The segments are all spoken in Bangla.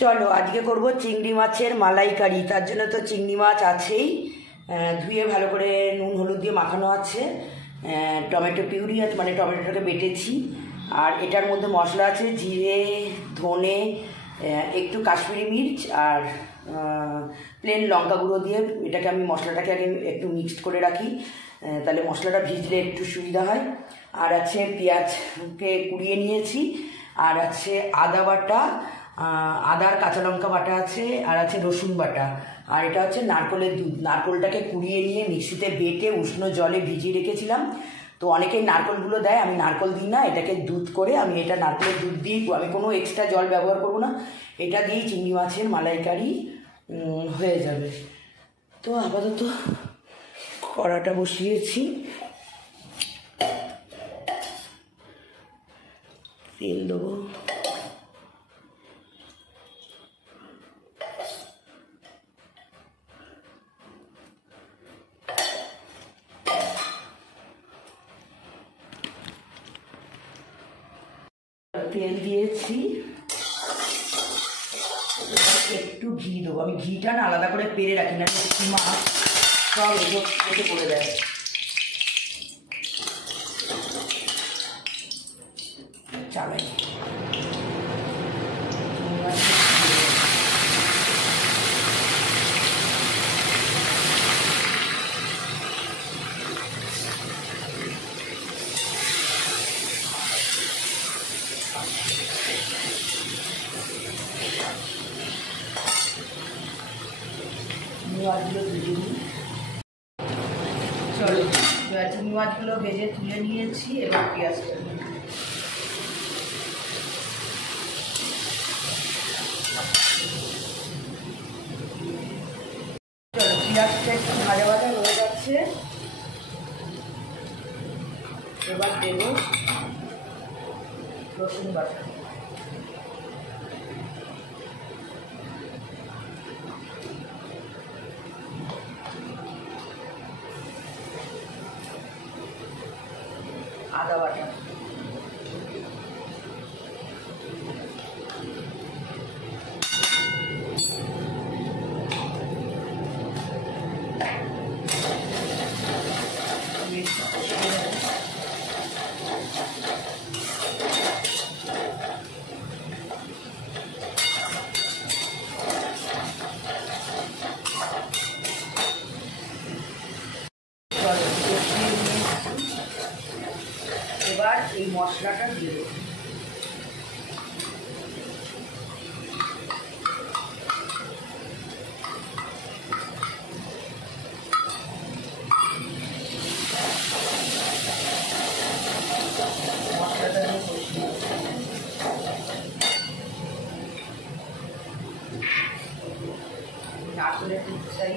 চলো আজকে করব চিংড়ি মাছের মালাইকারি। তার জন্য তো চিংড়ি মাছ আছেই, ধুয়ে ভালো করে নুন হলুদ দিয়ে মাখানো আছে, টমেটো পিউরি আছে, মানে টমেটোটাকে বেটেছি। আর এটার মধ্যে মশলা আছে জিরে, ধনে, একটু কাশ্মীরি মির্চ আর প্লেন লঙ্কা গুঁড়ো দিয়ে এটাকে আমি মশলাটাকে আগে একটু মিক্সড করে রাখি, তাহলে মশলাটা ভিজলে একটু সুবিধা হয়। আর আছে পেঁয়াজকে কুড়িয়ে নিয়েছি, আর আছে আদা বাটা, আদার কাঁচা লঙ্কা বাটা আছে, আর আছে রসুন বাটা। আর এটা হচ্ছে নারকোলের দুধ। নারকোলটাকে কুড়িয়ে নিয়ে মিক্সিতে বেটে উষ্ণ জলে ভিজিয়ে রেখেছিলাম। তো অনেকেই নারকোলগুলো দেয়, আমি নারকোল দিই না, এটাকে দুধ করে আমি এটা নারকোলের দুধ দিই, আমি কোনো এক্সট্রা জল ব্যবহার করব না। এটা দিয়েই চিংড়ি মাছের মালাইকারি হয়ে যাবে। তো আপাতত কড়াটা বসিয়েছি, তেল দেবো। তেল দিয়েছি, একটু ঘি দেবো। আমি ঘিটা না আলাদা করে পেরে রাখি, না মাছ সব এসে করে দেয়। চালাই মাছগুলো ভেজে নিই। চলো চিংড়ি মাছগুলো ভেজে তুলে নিয়েছি, এবার পেঁয়াজটা চলো পেঁয়াজটা একটু ভাজা ভাজা হয়ে যাচ্ছে, এবার দেব রসুন বাটা। আদা বাটা, এবার এই মশলাটা দিয়ে দেবো। মশলাটা দিয়ে কষিয়ে নারকেলের দুধ চাই।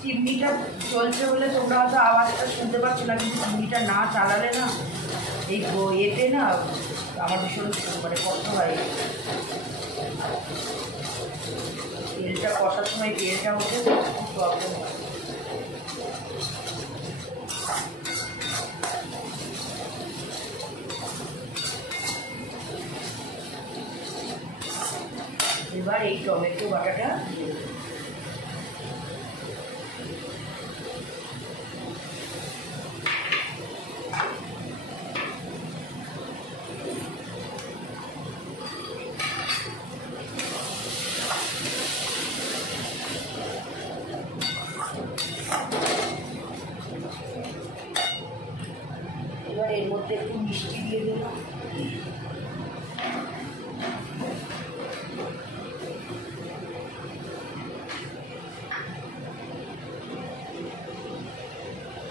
চিমনিটা চলছে বলে তোমরা হয়তো আওয়াজটা শুনতে পাচ্ছ না, কিন্তু চিমনিটা না চালালে না এই এতে না আমার ভীষণ মানে কষ্ট হয়। তেলটা কষার সময় তেলটা ওঠে, খুব প্রবলেম হয়। এবার এই টমেটো বাটাটা দিয়ে দেবো। এবার এর মধ্যে একটু মিষ্টি দিয়ে দিলাম।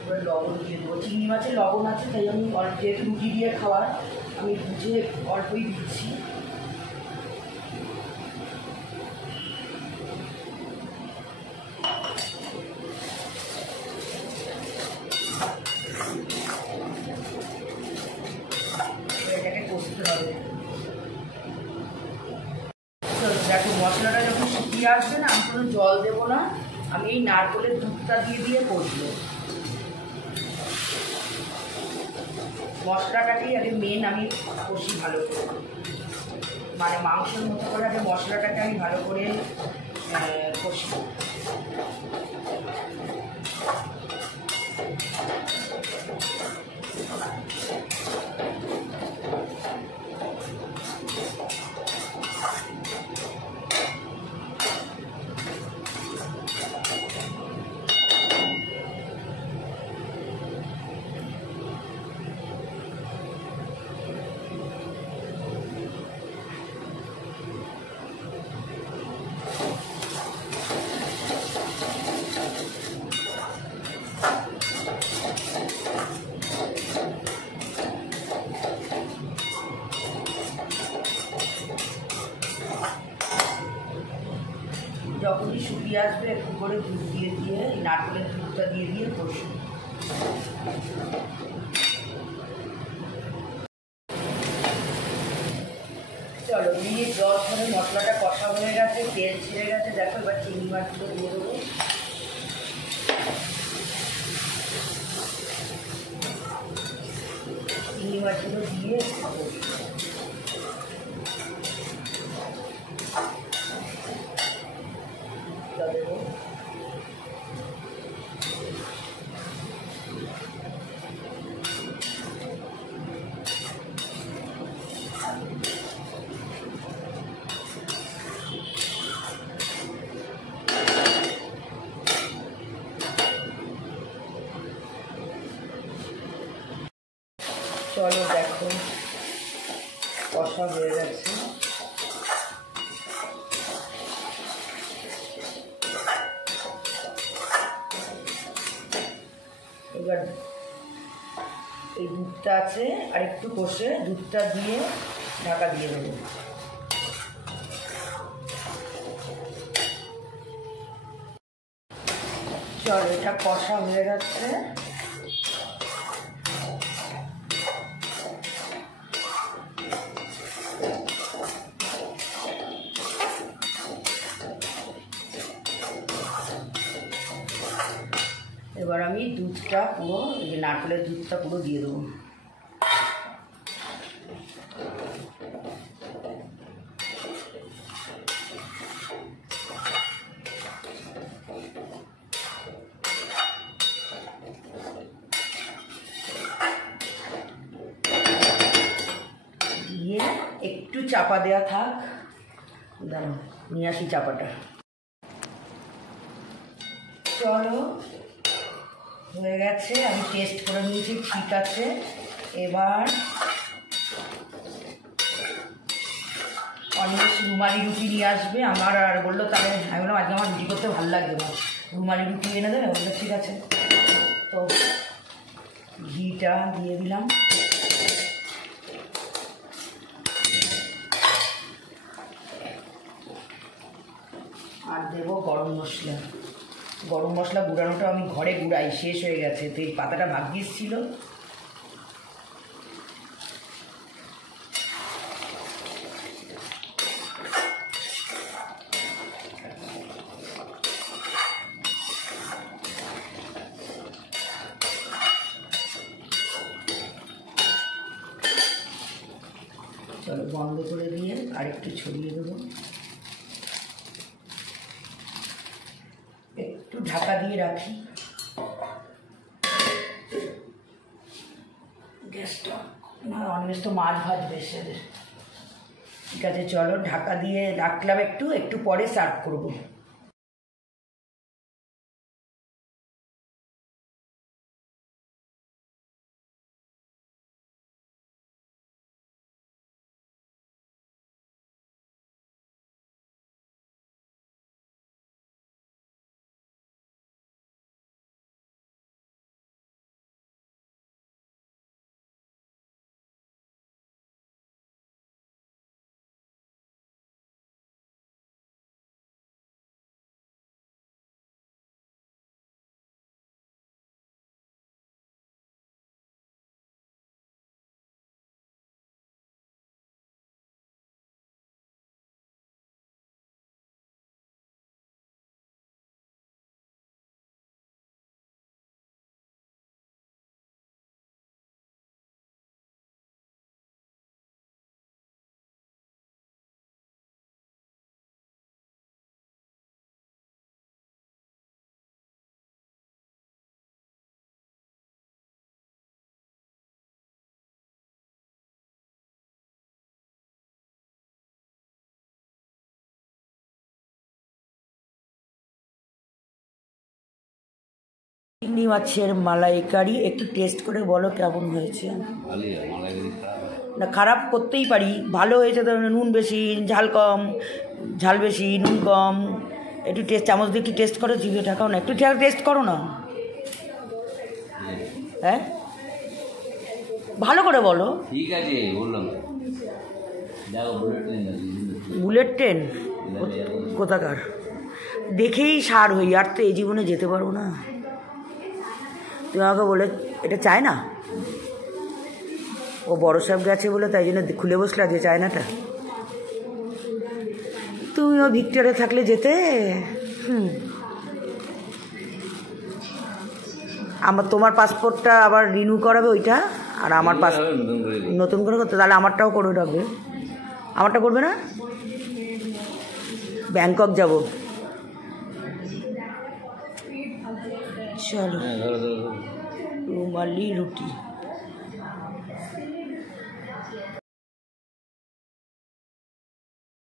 এবার লবণ দিয়ে দেবো। চিংড়ি মাছের লবণ আছে, তাই আমি যেহেতু রুটি দিয়ে খাওয়ার আমি বুঝে অল্পই দিচ্ছি। এটাকে কষতে হবে। দেখো মশলাটা যখন শুকিয়ে আসবে আসবে না, আমি কোনো জল দেবো না, আমি এই নারকেলের দুধটা দিয়ে দিয়ে কষবো। মশলাটাকেই আগে মেন আমি কষি ভালো করে, মানে মাংসের মতো করে আগে মশলাটাকে আমি ভালো করে কষি। যখনই শুকিয়ে আসবে একটু করে দুধ দিয়ে দিয়ে এই নারকেলের দুধটা দিয়ে দিয়ে কষি। চলো, দিয়ে জল ধরে মশলাটা কষা হয়ে গেছে, তেল ছেড়ে গেছে, দেখো এবার চিংড়ি মাছগুলো দিয়ে দেবো। চিংড়ি মাছগুলো দিয়ে দেবো। চলো দেখো কষা হয়ে গেছে। এবার এই দুধটা আছে আর একটু কষে দুধটা দিয়ে ঢাকা দিয়ে দেবো। চলো, এটা কষা হয়ে যাচ্ছে। এবার আমি দুধটা পুরো, এই যে নারকেলের দুধটা পুরো দিয়ে দেবো। দিয়ে একটু চাপা দেওয়া থাক, দাঁড়াও নিয়ে আসি চাপাটা। চলো হয়ে গেছে, আমি টেস্ট করে নিয়েছি, ঠিক আছে। এবার অনেক রুমালি রুটি নিয়ে আসবে আমার, আর বললো তাহলে আমি বললাম আজকে আমার রুটি করতে ভালো লাগবে না, রুমালি রুটি এনে দেবে। বললো ঠিক আছে। তো ঘিটা দিয়ে দিলাম, আর দেবো গরম মশলা। গরম মশলা গুঁড়ানোটা আমি ঘরে গুঁড়াই, শেষ হয়ে গেছে, তো এই পাতাটা ভাগ্যিস ছিল। চলো বন্ধ করে দিয়ে আরেকটু ছড়িয়ে দেবো, একটু ঢাকা দিয়ে রাখি গ্যাসটা, না অনেক তো মাছ ভাজবে সেদের। ঠিক আছে, চলো ঢাকা দিয়ে রাখলাম, একটু একটু পরে সার্ভ করবো। চিংড়ি মাছের মালাইকারি একটু টেস্ট করে বলো কেমন হয়েছে। না খারাপ করতেই পারি, ভালো হয়েছে তো নুন বেশি ঝাল কম, ঝাল বেশি নুন কম, একটু টেস্ট চামচ দিয়ে একটু টেস্ট করো, জিভে ঠাকাও না, একটু টেস্ট করো না। হ্যাঁ ভালো করে বলো। ঠিক আছে বললাম। বুলেট ট্রেন কোথাকার দেখেই সার হই, আর তো এই জীবনে যেতে পারবো না। তুমি আমাকে বলে এটা চায় না, ও বড় সাহেব গেছে বলে তাই জন্য খুলে বসলে যে চায়নাটা। তুমিও ভিক্টোরিয়া থাকলে যেতে। আমার তোমার পাসপোর্টটা আবার রিনিউ করাবে ওইটা, আর আমার নতুন করে করতে, তাহলে আমারটাও করে রাখবে। আমারটা করবে না? ব্যাংকক যাব, চলো। রুমালি রুটি।